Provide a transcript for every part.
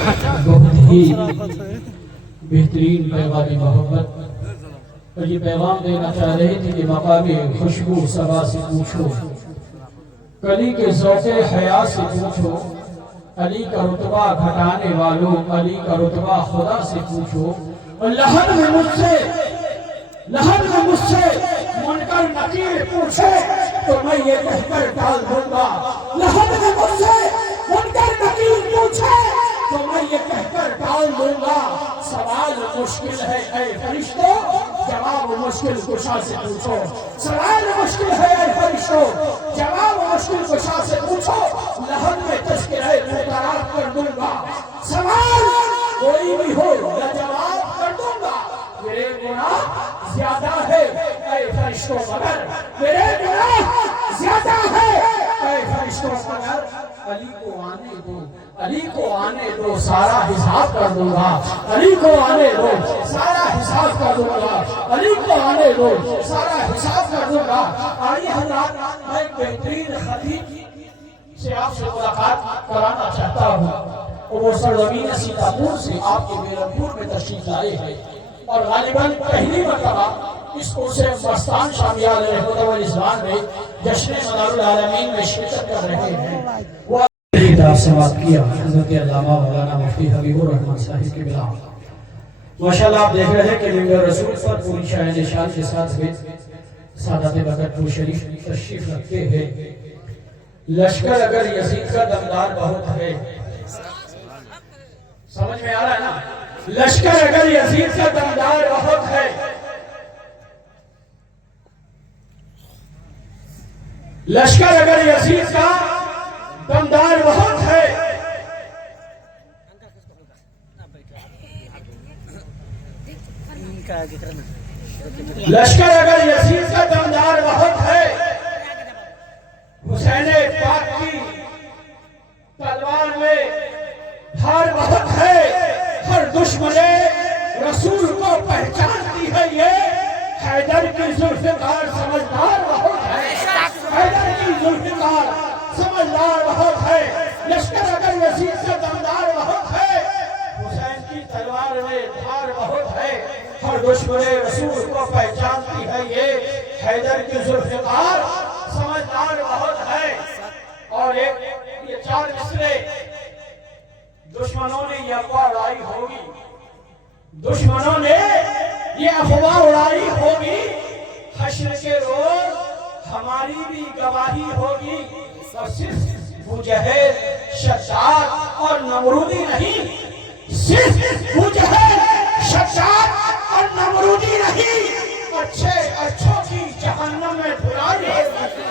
بہت ہی بہترین پیغام محبت، اور یہ پیغام دینا چاہ رہے تھے کہ مقام خوشبو صبا سے پوچھو، کلی کے ذوق حیا سے پوچھو، علی کا رتبہ گھٹانے والوں علی کا رتبہ خدا سے پوچھو، اور لحد میں مجھ سے منکر نکیر پوچھے تو میں یہ کہہ کر ڈال دوں گا، لحد میں مجھ سے منکر نکیر پوچھے تو میں یہ کہہ کر ڈال دوں گا، سوال مشکل ہے اے فرشتوں، جواب مشکل کشا سے پوچھو، سوال مشکل ہے اے فرشتوں، جواب مشکل کشا سے پوچھو، لحد میں تذکرہ مقرر کر دوں گا، سوال کوئی بھی ہو میں جواب کر دوں گا، میرے گناہ زیادہ ہے اے فرشتوں مگر، میرے گناہ زیادہ ہے اے فرشتوں مگر، علی کو آنے دو، علی کو آنے دو، سارا حساب کر دوں گا، علی کو آنے دو، سارا حساب کر دوں گا، علی کو آنے دو، سارا حساب کر دوں گا۔ آئیے حضرات، میں ایک بہترین خطیب سے آپ سے ملاقات کرانا چاہتا ہوں، اور وہ سرزمین سیتاپور سے آپ کے بیرمپور میں تشریف لائے ہیں، اور غالباً پہلی مرتبہ اس عرص مستان شامیہ علیہ رحمت والاسلام میں جشن مدار العالمین میں شرکت کر رہے ہیں۔ وہ آپ سے بات کیا حضرت علامہ مولانا مفتی حبیب الرحمن صاحب کے بلا، ماشاءاللہ آپ دیکھ رہے ہیں کہ ممبر رسول پر پوری شاہد شان کے ساتھ میں سعادت برکت پور شریف تشریف رکھتے ہیں۔ لشکر اگر یزید کا دمدار بہت ہے، سمجھ میں آ رہا ہے نا، لشکر اگر یزید کا دمدار بہت ہے، لشکر اگر یزید کا دمدار بہت ہے، لشکر اگر یزید کا دمدار بہت ہے، حسین پاک کی تلوار میں دھار بہت ہے، ہر دشمن رسول کو پہچانتی ہے یہ، حیدر کی ذوالفقار سمجھدار بہت ہے، حیدر کی ذوالفقار سمجھدار بہت ہے، لشکر اگر یزید کا دمدار بہت ہے، حسین کی تلوار میں دھار بہت ہے، ہر دشمن رسول کو پہچانتی ہے یہ، حیدر کی ذوالفقار سمجھدار بہت ہے۔ اور ایک یہ چار مصرے، دشمنوں نے یہ افواہ اڑائی ہوگی، دشمنوں نے یہ افواہ اڑائی ہوگی، حشر کے روز ہماری بھی گواہی ہوگی، اور صرف بوجہل شداد اور نمرودی نہیں، صرف بوجہل شداد اور نمرودی نہیں، اچھے اچھوں کی جہنم میں دھلائی ہوگی،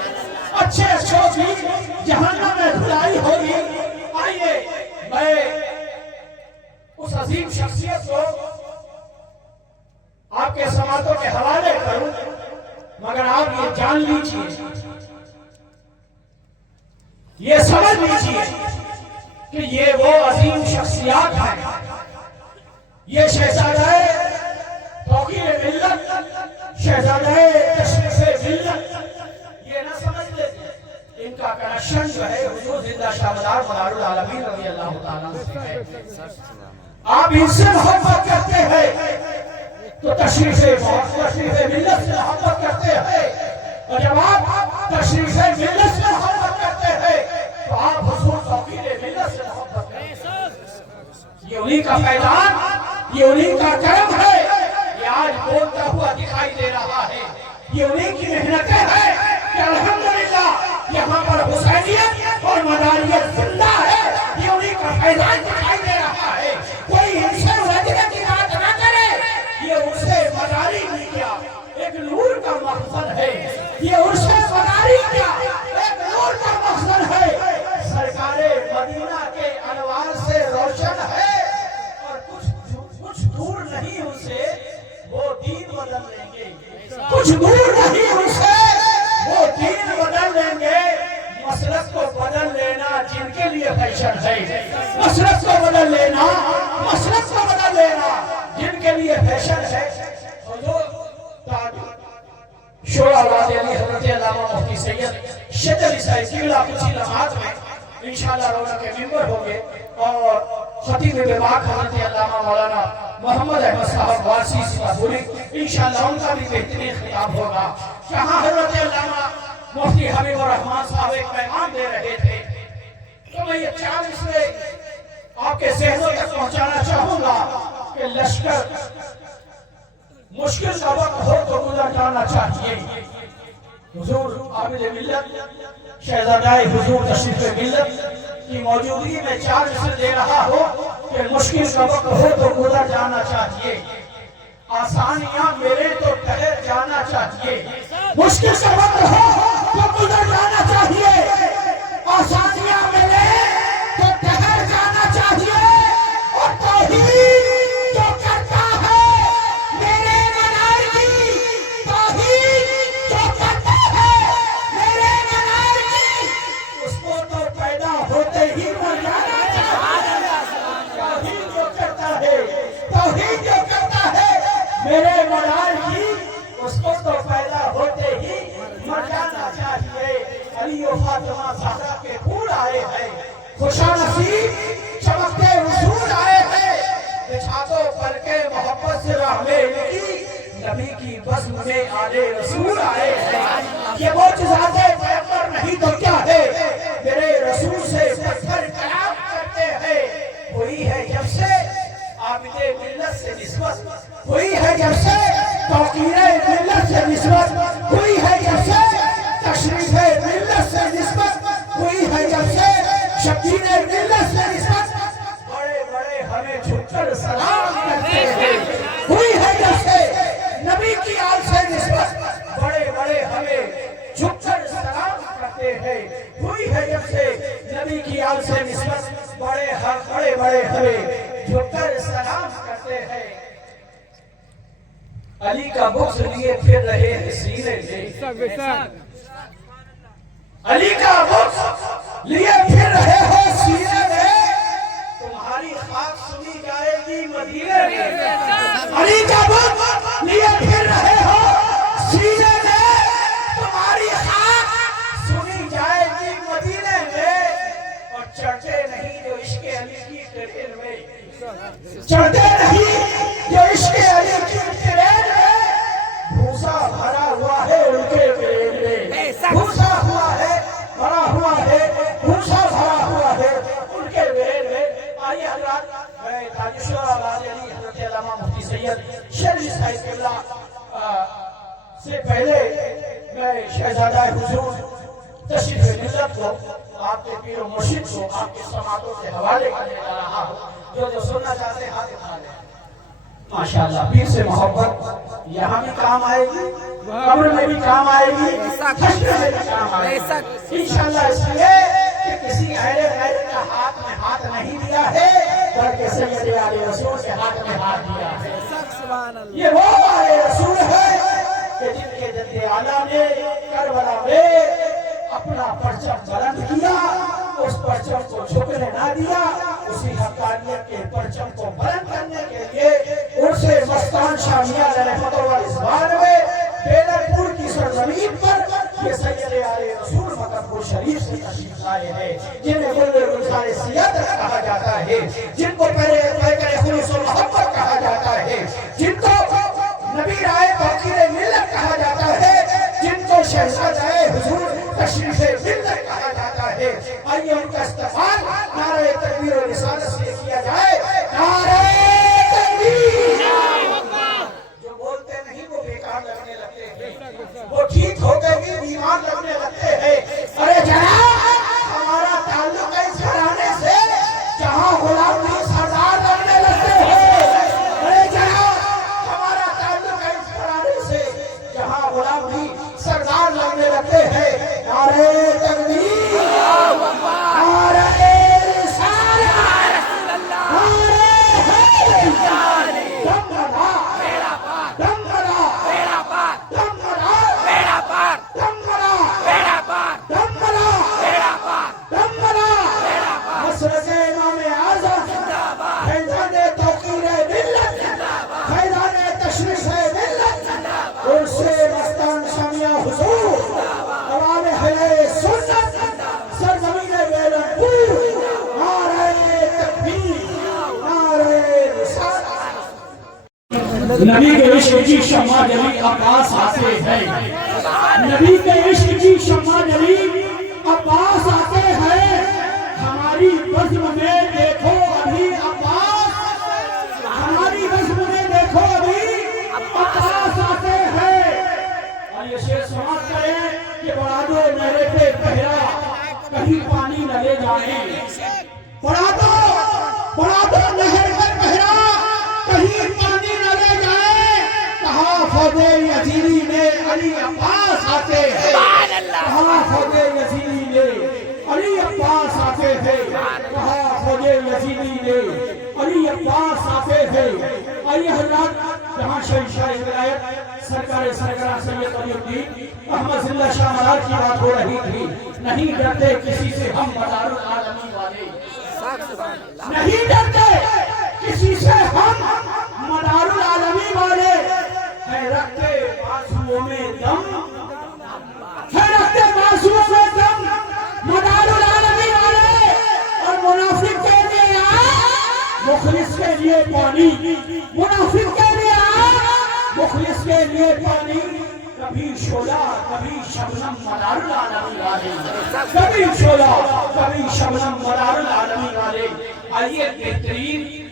اچھے اچھوں کی جہنم میں دھلائی ہوگی۔ آئیے میں اس عظیم شخصیت کو آپ کے سماعتوں کے حوالے کروں، مگر آپ یہ جان لیجئے، یہ سمجھ لیجئے کہ یہ وہ عظیم شخصیات ہیں، یہ شہزادہ توقیر ملت، شہزادہ تشریف ملت، یہ نہ سمجھ لیتے ان کا کنیکشن جو ہے حضور زندہ شاہدار مدار العالمین رضی اللہ تعالیٰ سے ہے۔ آپ ان سے محبت کرتے ہیں تو تشریف ملت سے محبت کرتے ہیں، اور جب آپ تشریف ملت سے محبت کرتے ہیں تو آپ حضور توقیر ملت سے محبت کرتے ہیں۔ یہ انہی کا فیضان، یہ انہی کا کرم ہے، یہ آج بولتا ہوا دکھائی دے رہا ہے، یہ انہی کی محنتیں ہیں کہ الحمدللہ یہاں پر حسینیت اور مداریت زندہ ہے، یہ انہی کا فیضان دکھائی دے رہا ہے۔ کوئی ان سے رجنے کی بات نہ کرے، یہ ان سے مداری نہیں کیا، ایک نور کا مخزن ہے، یہ ان سے مداری کیا، ایک نور کا مخزن ہے، سرکار مدینہ کے انوار سے روشن ہے، اور کچھ دور نہیں ان سے وہ دین بدل لیں گے، کچھ دور نہیں ان سے وہ دین بدل لیں گے۔ مسلک کو بدل لینا جن کے لیے فیشن ہے، مسلک کو بدل لینا، مسلک کو بدل لینا جن کے لیے فیشن ہے۔ شورا اولاد علی حضرت علامہ مفتی سید شد علی صاحب کی کچھ ہی لمحات میں انشاءاللہ رونق ممبر ہوں گے، اور خطیب باغ حضرت علامہ مولانا محمد احمد صاحب وارسی سیتاپوری، انشاءاللہ ان کا بھی بہترین خطاب ہوگا۔ جہاں حضرت علامہ مفتی حبیب الرحمن صاحب ایک پیغام دے رہے تھے، تو میں یہ 40 میں آپ کے ذہنوں تک پہنچانا چاہوں گا کہ لشکر مشکل کا وقت ہو تو گزر جانا چاہیے۔ حضور عابد ملت شہزادہ حضور تشریف ملت کی موجودگی میں 4 مصر دے رہا ہو کہ مشکل کا وقت ہو تو گزر جانا چاہیے، آسانیاں ملے تو ٹھہر جانا چاہیے۔ مشکل کا وقت ہو تو گزر جانا چاہیے، آسانیاں ملے تو ٹھہر جانا چاہیے، اور توحید جو کرتا ہے میرے منار کی، توحید جو کرتا ہے میرے منار کی، اس کو تو پیدا ہوتے ہی مر جانا چاہیے۔ توحید جو کرتا ہے، توحید جو کرتا ہے میرے منار کی، اس کو تو پیدا ہوتے ہی مر جانا چاہیے۔ علی و فاطمہ زہرا کے پھول آئے ہیں، خوشا نصیب چمکتے رسول آئے ہیں، بچھا دو پر کے محبت سے راہ میں کی، نبی کی بزم میں آلے رسول آئے ہیں۔ یہ معجزات پیغمبر نہیں تو کیا ہے، میرے رسول سے پتھر کلام کرتے ہیں۔ ہوئی ہے جب سے عابد ملت سے نسبت، ہوئی ہے جب سے توقیر ملت سے نسبت، ہوئی ہے جب سے تشریف ملت سے نسبت، ہوئی ہے جب سے شبیر ملت سے نسبت، بڑے بڑے ہمیں جھک کر سلام کرتے ہیں۔ ہوئی ہے جب سے نبی کی آل سے نسبت، بڑے بڑے ہمیں جھک کر سلام کرتے ہیں۔ ہوئی ہے جب سے نبی کی آل سے نسبت، بڑے بڑے ہمیں جھک کر سلام کرتے ہیں۔ علی کا بغض لیے پھر رہے ہیں سینے میں، علی کا بغض لیے پھر رہے ہو سینے میں، تمہاری خاک سنی جائے گی مدینے میں۔ علی کا بغض لیے پھر رہے ہو سینے میں، تمہاری خاک سنی جائے گی مدینے میں، اور چڑھتے نہیں جو عشق علی کی ٹرین میں، چڑھتے نہیں جو عشق علی کی ٹرین میں، بھوسا بھرا ہوا ہے ان کے بریل میں، بھوسا ہوا ہے بھرا ہوا ہے، بھوسا بھرا ہوا ہے ان کے بریل میں۔ آئیے حضرات، میں تاجشور آباد علی حضرت علامہ مفتی سید شرعی صاحب قبلہ سے پہلے میں شہزادہ حضور تشریف ملت کو، آپ کے پیر و مرشد کو آپ کے سماعتوں کے حوالے کرنے جا رہا ہوں۔ جو سننا چاہتے ہیں ہاتھ اٹھا لیں۔ ماشاءاللہ، پیر سے محبت یہاں بھی کام آئے گی، قبر میں بھی کام آئے گی، حشر میں بھی کام آئے گی انشاءاللہ، اس لیے کہ کسی اہل غیر کا ہاتھ میں ہاتھ نہیں دیا ہے، بلکہ سید علی رسول کے ہاتھ میں ہاتھ دیا ہے۔ یہ وہ ہمارے رسول ہے کہ جن کے جد اعلیٰ نے کربلا میں اپنا پرچم بلند کیا، اس پرچم کو جھکنے نہ دیا، اسی حقانیت کے پرچم کو بلند کرنے کے لیے ان سے مستان شامیہ رحمت و رضوان میں بیلر پور کی سرزمین پر یہ سید علی رسول مقبول شریف سے تشریف لائے ہیں، جنہیں گلزار سیادت کہا جاتا ہے، جن کو پیکر خلوص و محبت کہا جاتا ہے، جن کو نبی رائے توقیر ملت کہا جاتا ہے، جن کو شہزادہ حضور تشریف ملت کہا جاتا ہے۔ آئیے ان کا استقبال نعرہ تکبیر و رسالت سے کیا جائے۔ نعرہ تکبیر! جو بولتے نہیں وہ بیکار لگنے لگتے ہیں، وہ ٹھیک ہوتے بھی بیمار لگنے لگتے ہیں۔ ارے جناب، ہمارا تعلق ہے اس گھرانے سے جہاں غلام بھی سردار لگنے لگتے ہیں۔ ارے جناب، ہمارا تعلق ہے اس گھرانے سے جہاں غلام بھی سردار لگنے لگتے ہیں۔ نعرہ تکبیر! نعرہ رسالت! نبی کے عشق کی شمع جلی عباس آتے ہیں، نبی کے عشق کی شمع جلی عباس آتے ہیں، ہماری بزم میں دیکھو ابھی عباس، ہماری بزم میں دیکھو ابھی عباس آتے ہیں۔ اور یہ شعر سماعت کریں کہ بڑھا دو میرے پہ پہرا کہیں پانی نہ لے جائیں، بڑھا دو نہر پہ پہرا کہیں پانی نہ لے جائیں، کہا فوج یزیدی نے علی عباس آتے ہیں، کہا فوج یزیدی نے علی عباس آتے تھے، کہا فوج یزیدی نے علی عباس آتے تھے۔ آئیے حضرات، جہاں شہنشاہ ولایت سرکار سرکار سید علی الدین احمد ضلع شاہ مراد کی بات ہو رہی تھی، نہیں ڈرتے کسی سے ہم مدار العالمین والے، نہیں ڈرتے کسی سے ہم مدار العالمین والے، ہے رکھتے بازوؤں میں دم، ہے رکھتے بازوؤں میں دم مدار العالمین والے، اور منافق کے لیے مخلص کے لیے پانی، منافق کے لیے مخلص کے لیے پانی، کبھی شعلہ کبھی شبنم مدار العالمین والے، کبھی شعلہ کبھی شبنم مدار العالمین والے۔ آئیے بہترین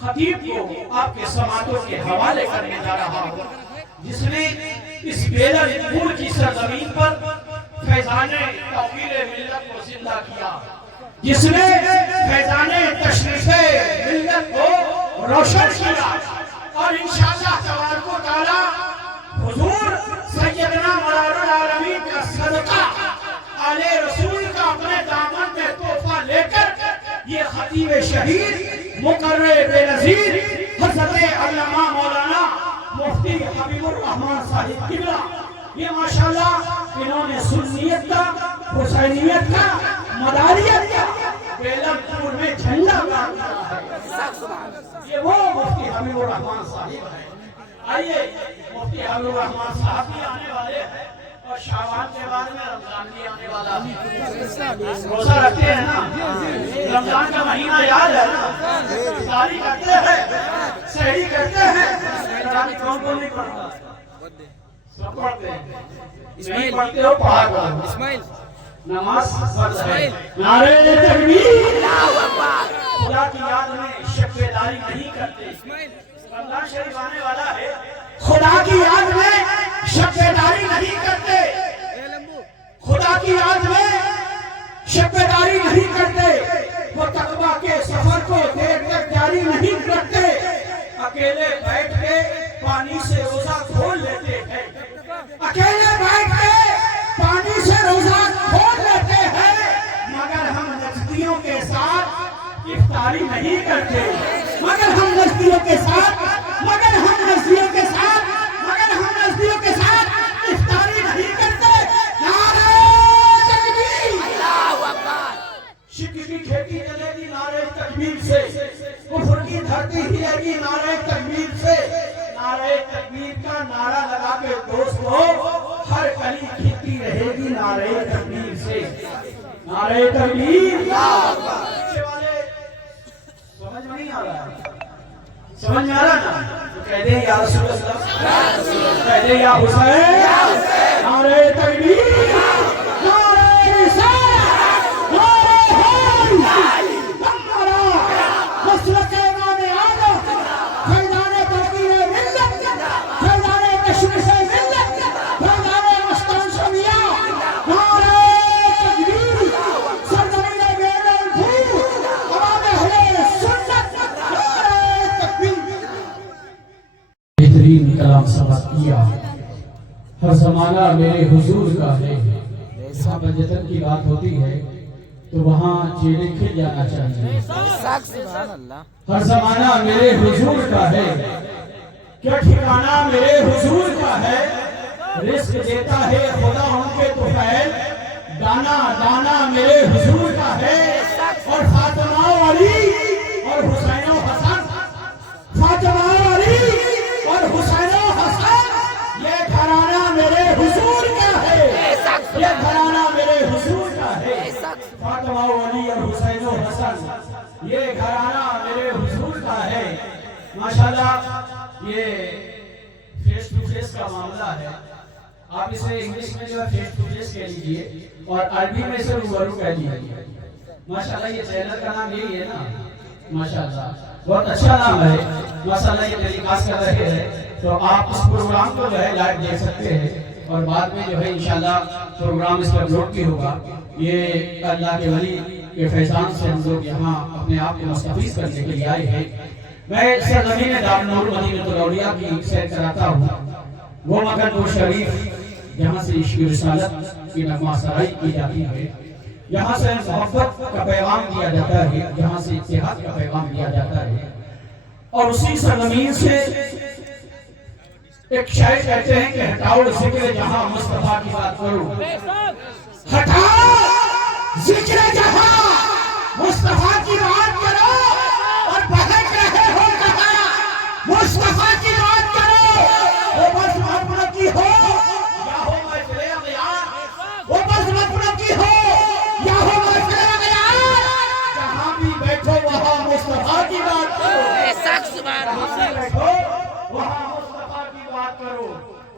خطیب کو آپ کے سماعتوں کے حوالے کرنے جا رہا ہوں، جس نے اس بیلر پور کی سرزمین پر فیضان توقیر ملت کو زندہ کیا، جس نے فیضان تشریف ملت کو روشن کیا، اور انشاءاللہ تبارک و تعالی حضور سیدنا مدار العالمین کا صدقہ آل رسول کا اپنے دامن میں تحفہ لے کر یہ خطیب شہید مقرر بے نظیر حضرت علامہ مولانا مفتی حبیب الرحمن صاحب قبلہ، یہ ماشاءاللہ انہوں نے سنیت کا، حسینیت کا، مداریت کا بیلر پور میں جھنڈا گاڑ دیا ہے۔ یہ وہ مفتی حبیب الرحمن صاحب ہیں۔ آئیے مفتی حبیب الرحمن صاحب بھی آنے والے ہیں، اور شعبان کے بعد میں رمضان بھی آنے والا ہے، روزہ رکھتے ہیں نا، رمضان کا مہینہ یاد ہے نا، افطاری کرتے ہیں، سحری کرتے ہیں، کون کون نہیں پڑھتا؟ سب پڑھتے ہیں، نہیں پڑھتے ہو پڑھا کرو، نماز فرض ہے۔ نعرہ تکبیر، خدا کی یاد میں شب بیداری نہیں کرتے، رمضان شریف آنے والا ہے، خدا کی یاد میں شب بیداری نہیں کرتے، خدا کی یاد میں شب بیداری نہیں کرتے، وہ تقویٰ کے سفر کو دیر تک جاری نہیں کرتے، اکیلے بیٹھ کے پانی سے روزہ کھول لیتے ہیں، اکیلے بیٹھ کے پانی سے روزہ کھول لیتے ہیں، مگر ہم نجدیوں کے ساتھ افطاری نہیں کرتے، مگر ہم نجدیوں کے ساتھ افطاری نہیں کرتے۔ نعرہ تکبیر، شرک کی کھیتی چلے گی نعرہ تکبیر سے، کفر کی دھرتی ہلے گی نعرہ تکبیر سے، نعرہ تکبیر کا نعرہ لگا کے دوستو ہر کلی کھیتی رہے گی نعرہ تکبیر سے، نعرہ تکبیر۔ سمجھ نہیں آ رہا ہے؟ سمجھ میں آ رہا نا؟ تو کہہ دیں یا رسول اللہ، کہہ دیں یا حسین، نعرہ تکبیر، نعرہ رسالت، نعرہ حیدر، ہمارا مسلک امام اعظم، فیضان توقیر ملت، فیضان تشریف ملت، فیضان مستان شمیہ، نعرہ تکبیر، سرزمین بیلر پور، عوام اہل سنت، نعرہ تکبیر۔ بہترین کلام سماعت کیا، ہر زمانہ میرے حضور کا ہے، جہاں بنجتن کی بات ہوتی ہے تو وہاں چیلے کھل جانا چاہیے۔ ہر زمانہ میرے حضور کا ہے، کیا ٹھکانہ میرے حضور کا ہے، رزق دیتا ہے خدا ان کے طفیل، دانا دانا میرے حضور کا ہے، اور فاطمہ و علی اور حسین و حسن، فاطمہ و علی اور حسین و حسن، یہ گھرانہ میرے حضور کا ہے، یہ گھرانہ میرے حضور کا ہے، فاطمہ و علی اور حسین و حسن، یہ گھرانہ میرے حضور کا ہے۔ ماشاءاللہ یہ فیس ٹو فیس کا معاملہ ہے. آپ اسے انگلش میں جو ہے فیس ٹو فیس کہہ لیجئے اور عربی میں اسے روبرو کہہ لیجئے. ماشاءاللہ یہ چینل کا نام یہی ہے نا. ماشاءاللہ بہت اچھا نام ہے. ماشاءاللہ یہ ٹیلی کاسٹ کر رہے ہیں تو آپ اس پروگرام کو جو ہے لائیو دیکھ سکتے ہیں اور بعد میں جو ہے انشاءاللہ پروگرام اس پر اپلوڈ بھی ہوگا. یہ اللہ کے ولی کے فیضان سے ہم لوگ یہاں اپنے آپ کو مستفیض کرنے کے لیے آئے ہیں. میں سرزمین دارالنور مدینہ الاولیاء کی سیر کراتا ہوں. وہ مکان پور شریف جہاں سے عشق رسالت کی نغمہ سرائی کی جاتی ہے. یہاں سے محبت کا پیغام دیا جاتا ہے, جہاں سے اتحاد کا پیغام دیا جاتا ہے. اور اسی سرزمین سے ایک شاعر کہتے ہیں کہ ہٹاؤ ذکر جہاں مصطفیٰ کی بات کرو. ہٹاؤ ذکر جہاں مصطفیٰ کی بات کرو اور بہک رہے ہو کہاں مصطفیٰ کی بات کرو. وہ بس محبت کی ہو یا ہو محفل اغیار, وہ بس محبت کی ہو یا ہو محفل اغیار. جہاں بھی بیٹھو وہاں مصطفیٰ کی بات کرو. جہاں بھی بیٹھو وہاں مصطفیٰ کی بات کرو.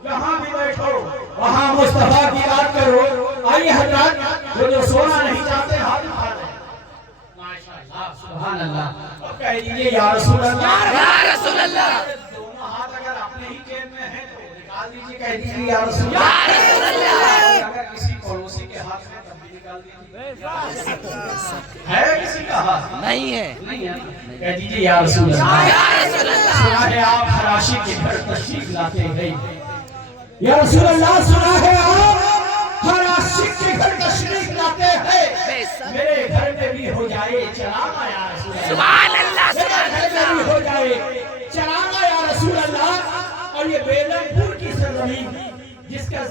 جہاں بھی بیٹھو وہاں مصطفیٰ کی بات کرو. آئیے حضرات, وہ جو سونا نہیں چاہتے ہاتھ اٹھا لیں. ماشاءاللہ سبحان اللہ. اب کہہ دیجئے یا رسول اللہ, یا رسول اللہ. دونوں ہاتھ اگر اپنے ہی جیب میں ہیں تو نکال دیجئے, کہہ دیجئے یا رسول اللہ. اگر کسی پڑوسی کے ہاتھ میں تب بھی نکال دیجئے. ہے کسی کا ہاتھ؟ نہیں ہے. کہہ دیجئے یا رسول اللہ, یا رسول اللہ. سنا ہے آپ خراشی کے گھر تشریف لاتے ہیں. یا رسول اللہ سنا ہے آپ ہر عاشق کے گھر تشریف لاتے ہیں. میرے گھر میں بھی ہو جائے چراغا یا رسول اللہ. سبحان اللہ, سبحان اللہ. میرے گھر میں بھی ہو جائے چراغا یا رسول اللہ. اور یہ بیلن پور کی سرزمین جس کا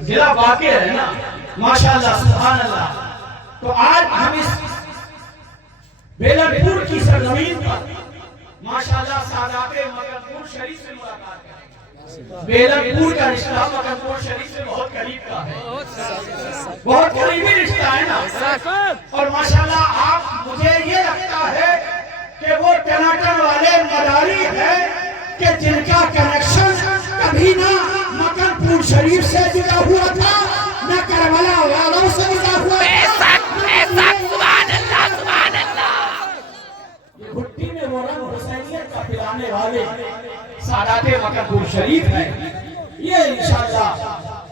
ضلع واقع ہے نا, ماشاءاللہ سبحان اللہ. تو آج ہم اس بیلن پور کی سرزمین پر ماشاءاللہ سادات مکان پور شریف سے ملاقات کریں. بیلن پور کا رشتہ مکان پور شریف سے بہت قریب کا ہے, بہت قریبی رشتہ ہے نا. اور ماشاءاللہ آپ مجھے یہ لگتا ہے کہ وہ ٹناٹن والے مداری ہیں کہ جن کا کنیکشن کبھی نہ مکان پور شریف سے جڑا ہوا تھا نہ کربلا والوں سے جڑا ہوا تھا. سبحان اللہ, سبحان اللہ. یہ بھٹی میں وہ رنگ حسینیت کا پلانے والے سادات مکان پور شریف ہیں. یہ انشاءاللہ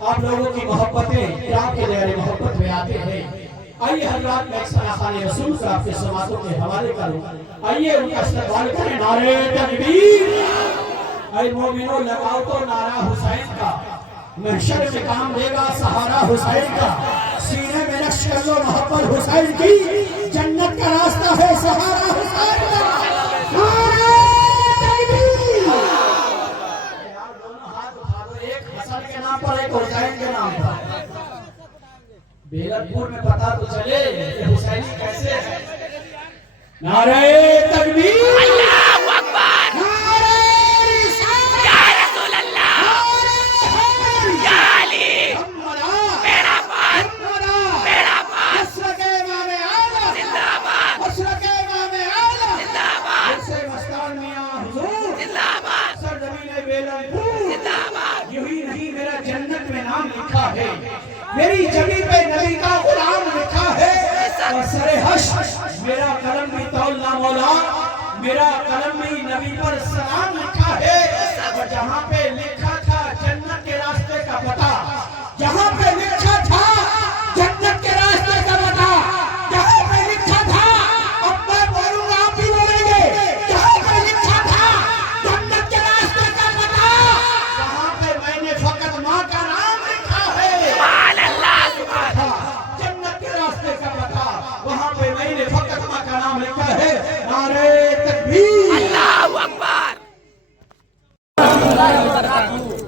آپ لوگوں کی محبتیں آپ کے دائرے محبت میں آتے ہیں. آئیے حضرات میں ایک خان رسول کا آپ کے سماعتوں کے حوالے کروں. آئیے ان کا استقبال کریں. نعرہ تکبیر. اے مومنوں لگاؤ تو نعرہ حسین کا, محشر میں کام دے گا سہارا حسین کا. سینے میں نقش کر لو محبت حسین کی, جنت کا راستہ ہے سہارا حسین کا. نعرہ تکبیر. یار دونوں ہاتھ اٹھا دو, ایک حسن کے نام پر ایک حسین کے نام پر. بیلن پور میں پتہ تو چلے کہ حسینی کیسے ہے. نعرہ تکبیر. اللہ اکبر. نعرہ رسالت. یا رسول اللہ. یا علی. میرا بات, میرا بات. حسرت امام اعلیٰ زندہ باد. حسرت امام اعلیٰ زندہ باد. سے مستان میاں حضور زندہ باد. سرزمین بیلن پور زندہ باد. یہی نہیں میرا جنت میں نام لکھا ہے, میری جگہ پہ نبی کا غلام لکھا ہے. اور سر حشر میرا قلم بھی تولا مولا, میرا قلم بھی نبی پر سلام لکھا ہے. اور جہاں پہ لکھا تھا جنت کے راستے کا پتہ, جہاں پہ لکھا تھا جنت کے راستے کا پتہ, جہاں پہ لکھا تھا اب میں بولوں گا آپ بھی بولیں گے, جہاں پہ لکھا تھا جنت کے راستے کا پتہ, جہاں پہ میں نے فقط ماں کا نام لکھا ہے. سبحان اللہ, سبحان اللہ. جنت کے راستے کا پتہ, وہاں پہ میں نے فقط ماں کا نام لکھا ہے. نعرہ تکبیر. اللہ اکبر.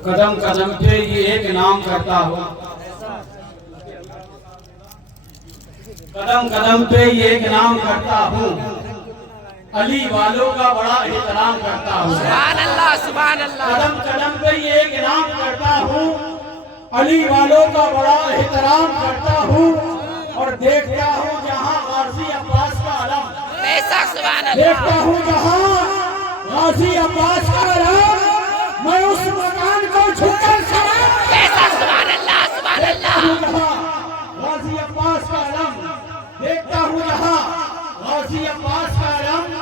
قدم قدم پہ یہ ایک نام کرتا ہوں, قدم قدم پہ یہ ایک نام کرتا ہوں, علی والوں کا بڑا احترام کرتا ہوں. سبحان اللہ, سبحان اللہ. قدم قدم پہ یہ ایک نام کرتا ہوں, علی والوں کا بڑا احترام کرتا ہوں. اور دیکھتا ہوں جہاں غازی عباس کا علم, دیکھتا ہوں جہاں غازی عباس کا علم میں اس مکان کو جھک کر سلام دیکھتا ہوں جہاں غازی عباس کا علم دیکھتا ہوں جہاں غازی عباس کا علم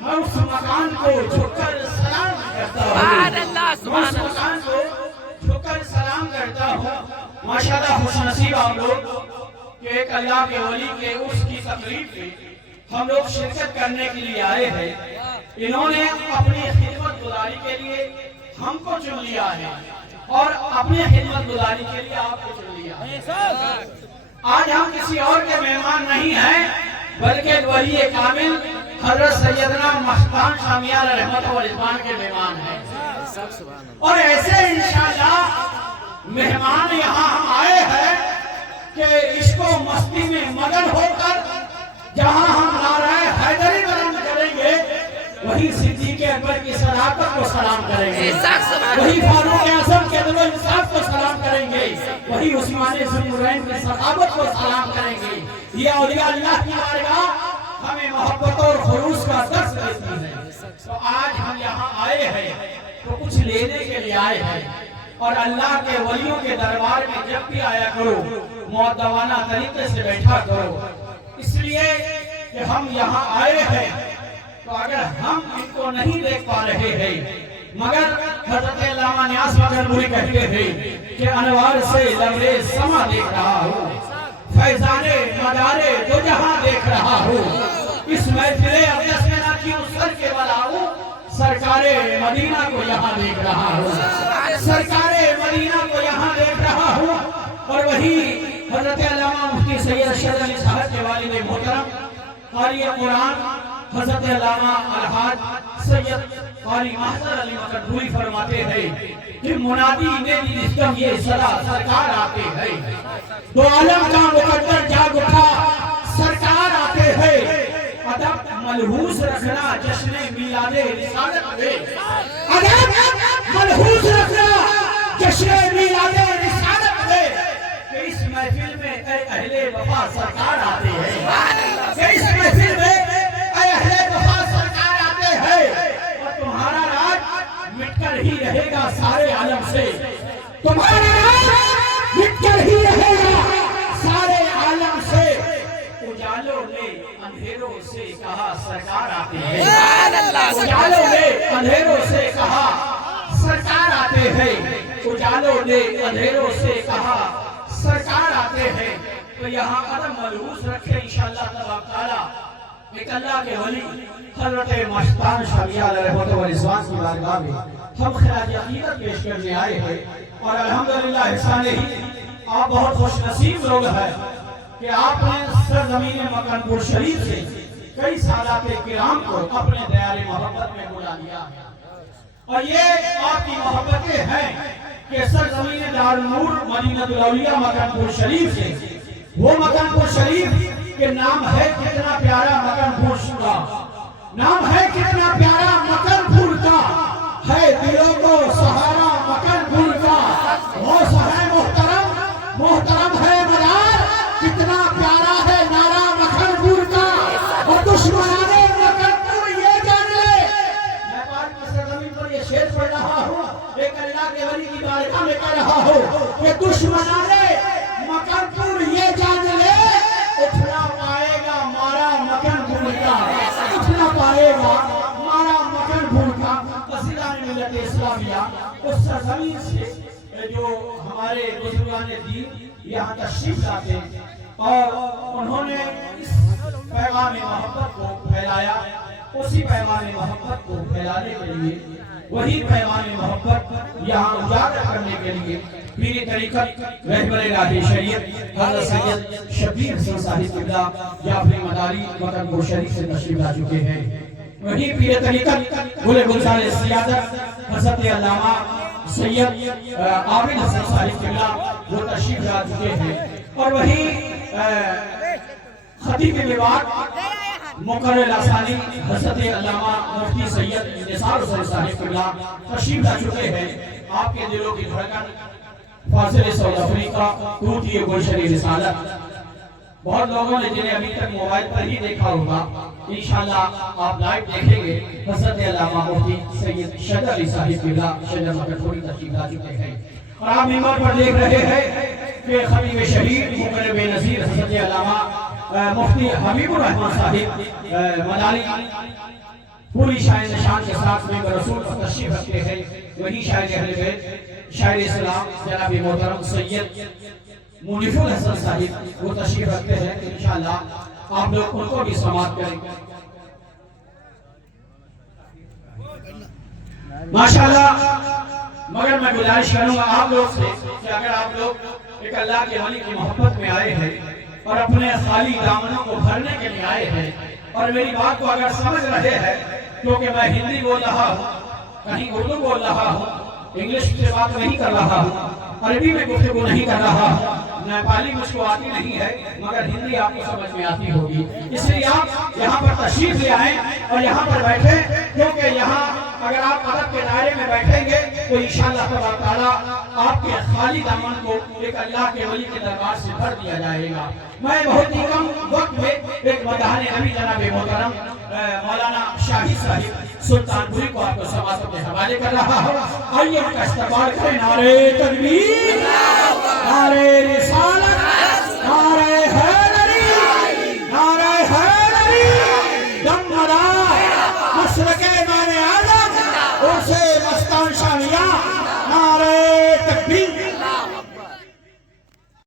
میں اس مکان کو جھک کر سلام کرتا ہوں میں اس مکان کو جھک کر سلام کرتا ہوں ماشاءاللہ خوش نصیب آپ لوگ کہ ایک اللہ کے ولی کے اس کی تقریب میں ہم لوگ شرکت کرنے کے لیے آئے ہیں انہوں نے اپنی خدمت گزاری کے لیے ہم کو چن لیا ہے اور اپنی خدمت گزاری کے لیے آپ کو چن لیا ہے آج ہم کسی اور کے مہمان نہیں ہیں بلکہ ولی کامل حضرت سیدنا مستان شاہ میاں رحمت و رضوان کے مہمان ہیں اور ایسے انشاءاللہ مہمان یہاں ہم آئے ہیں کہ اس کو مستی میں مگن ہو کر جہاں ہم نعرہ حیدری بلند کریں گے وہی صدیق اکبر کی صداقت کو سلام کریں گے وہی فاروق اعظم کے عدل و انصاف کو سلام کریں گے وہی عثمان ذو النورین کی سخاوت کو سلام کریں گے یہ اولیاء اللہ کی بارگاہ ہمیں محبت اور خلوص کا درس دیتی ہے تو آج ہم یہاں آئے ہیں تو کچھ لینے کے لیے آئے ہیں اور اللہ کے ولیوں کے دربار میں جب بھی آیا کرو مؤدبانہ طریقے سے بیٹھا کرو اس لیے کہ ہم یہاں آئے ہیں تو اگر ہم ان کو نہیں دیکھ پا رہے ہیں مگر حضرت علامہ نیاز مگر نوری کہتے ہیں کہ انوار سے لبریز سما دیکھ رہا ہوں فیضان مدارے دو جہاں دیکھ رہا ہوں اس محفل اقدس میں نہ کیوں سر کے بلاؤں سرکار مدینہ کو یہاں دیکھ رہا ہوں سرکار مدینہ کو یہاں دیکھ رہا ہوں اور وہی حضرت علامہ مفتی سید ارشد علی صاحب کے والد محترم قاری قرآن حضرت علامہ الحاج سید قاری محضر علی مقدوری فرماتے ہیں کہ منادی نے جسم یہ صدا سرکار آتے ہیں تو عالم کا مقدر جاگ اٹھا سرکار آتے ہیں ادب ملحوظ رکھنا جشن میلاد رسالت میں ادب ملحوظ رکھنا جشن میلاد رسالت میں کہ اس محفل میں اے اہل وفا سرکار آتے ہیں کہ اس محفل میں اے اہل وفا سرکار آتے ہیں اور تمہارا راج مٹ کر ہی رہے گا سارے عالم سے تمہارا راج مٹ کر ہی رہے گا سارے عالم سے اجالوں نے اندھیروں سے کہا سرکار آتے ہیں اجالوں نے اندھیروں سے کہا سرکار آتے ہیں اجالوں نے اندھیروں سے کہا سرکار آتے ہیں تو یہاں قدم ملحوظ رکھے انشاءاللہ تبارک تعالی ایک اللہ کے ولی حضرت مستان شاہ میاں رحمت و رضوان کی بارگاہ میں ہم خراج عقیدت پیش کرنے آئے ہیں اور الحمدللہ احسان ہی آپ بہت خوش نصیب لوگ ہیں کہ آپ نے سرزمین مکان پور شریف سے کئی سادات کرام کو اپنے دیار محبت میں بلا لیا اور یہ آپ کی محبتیں ہیں کہ سرزمین دارالنور مدینہ الاولیاء مکان پور شریف سے وہ مکان پور شریف کے نام ہے کتنا پیارا مکان پور کا نام ہے کتنا پیارا مکان پور کا ہے دلوں کو سہارا مکان پور کا غوث ہے محترم محترم ہے مدار کتنا پیارا ہے نعرہ مکان پور کا اور دشمنان مکان پور یہ جان لے میں پاک کی سرزمین پر یہ شعر پڑھ رہا ہوں ایک اللہ کے ولی کی بارگاہ میں کہہ رہا ہوں کہ دشمنان مکان پور یہ جان لے اٹھنا پائے گا مارا مکان پور کا اٹھنا پائے گا مارا مکان پور کا وسیلہ ملت اسلامیہ اس سرزمین سے جو ہمارے بزرگان دین یہاں تشریف لاتے اور انہوں نے اس پیغام محبت کو پھیلایا اسی پیغام محبت کو پھیلانے کے لیے وہی پیغام محبت یہاں اجاگر کرنے کے لیے میری طریقت رہبر راہ شریعت حضرت سید شبیر حسین صاحب قبلہ جعفری مداری مکان پور شریف سے تشریف لا چکے ہیں وہی پیر طریقت گل گلزار سیادت حضرت علامہ سید عابد حسین صاحب قبلہ وہ تشریف لا چکے ہیں اور وہی خطیب لواء مقرر ثانی حضرت علامہ مفتی سید نثار حسین صاحب قبلہ تشریف لا چکے ہیں آپ کے دلوں کی دھڑکن فاضل ساؤتھ افریقہ توتی گلشن رسالت بہت لوگوں نے جنہیں ابھی تک موبائل پر ہی دیکھا ہوگا، انشاءاللہ آپ لائیو دیکھیں گے۔ حضرت علامہ مفتی سید شجر علی صاحب قبلہ شجر مگر تھوڑی تشریف لا چکے ہیں، اور آپ ممبر پر دیکھ رہے ہیں کہ خطیب شہید مقرب نظیر حضرت علامہ مفتی حبیب الرحمن صاحب مداری پوری شاعر نشان کے ساتھ ممبر رسول پر تشریف رکھتے ہیں۔ وہی شاعر اہل بیت شاعر اسلام جناب محترم سید منیف الحسن صاحب وہ تشریف رکھتے ہیں، انشاءاللہ آپ لوگ ان کو بھی سماعت کریں۔ ماشاءاللہ مگر میں گزارش کروں گا آپ لوگ سے کہ اگر آپ لوگ ایک اللہ کے ولی کی محبت میں آئے ہیں اور اپنے خالی دامنوں کو بھرنے کے لیے آئے ہیں، اور میری بات کو اگر سمجھ رہے ہیں، کیونکہ میں ہندی بول رہا ہوں، کہیں اردو بول رہا ہوں، انگلش سے بات نہیں کر رہا ہوں، عربی میں گفتگو نہیں کر رہا ہوں، نیپالی مجھ کو آتی نہیں ہے، مگر ہندی آپ کو سمجھ میں آتی ہوگی، اس لیے آپ یہاں پر تشریف لے آئیں اور یہاں پر بیٹھیں، کیونکہ یہاں اگر آپ ادب کے دائرے میں بیٹھیں گے تو انشاءاللہ تبارک تعالیٰ آپ کے خالی دامن کو ایک اللہ کے ولی کے دربار سے بھر دیا جائے گا۔ میں بہت ہی کم وقت میں ایک مداحِ نبی جناب محترم مولانا شاہی صاحب سلطان پوری کو آپ کو سماعت کے حوالے کر رہا ہوں۔ آئیے ان کا استقبال کریں۔ نعرہ تکبیر، نعرہ رسالت، نعرہ حیدری، نعرہ حیدری، دم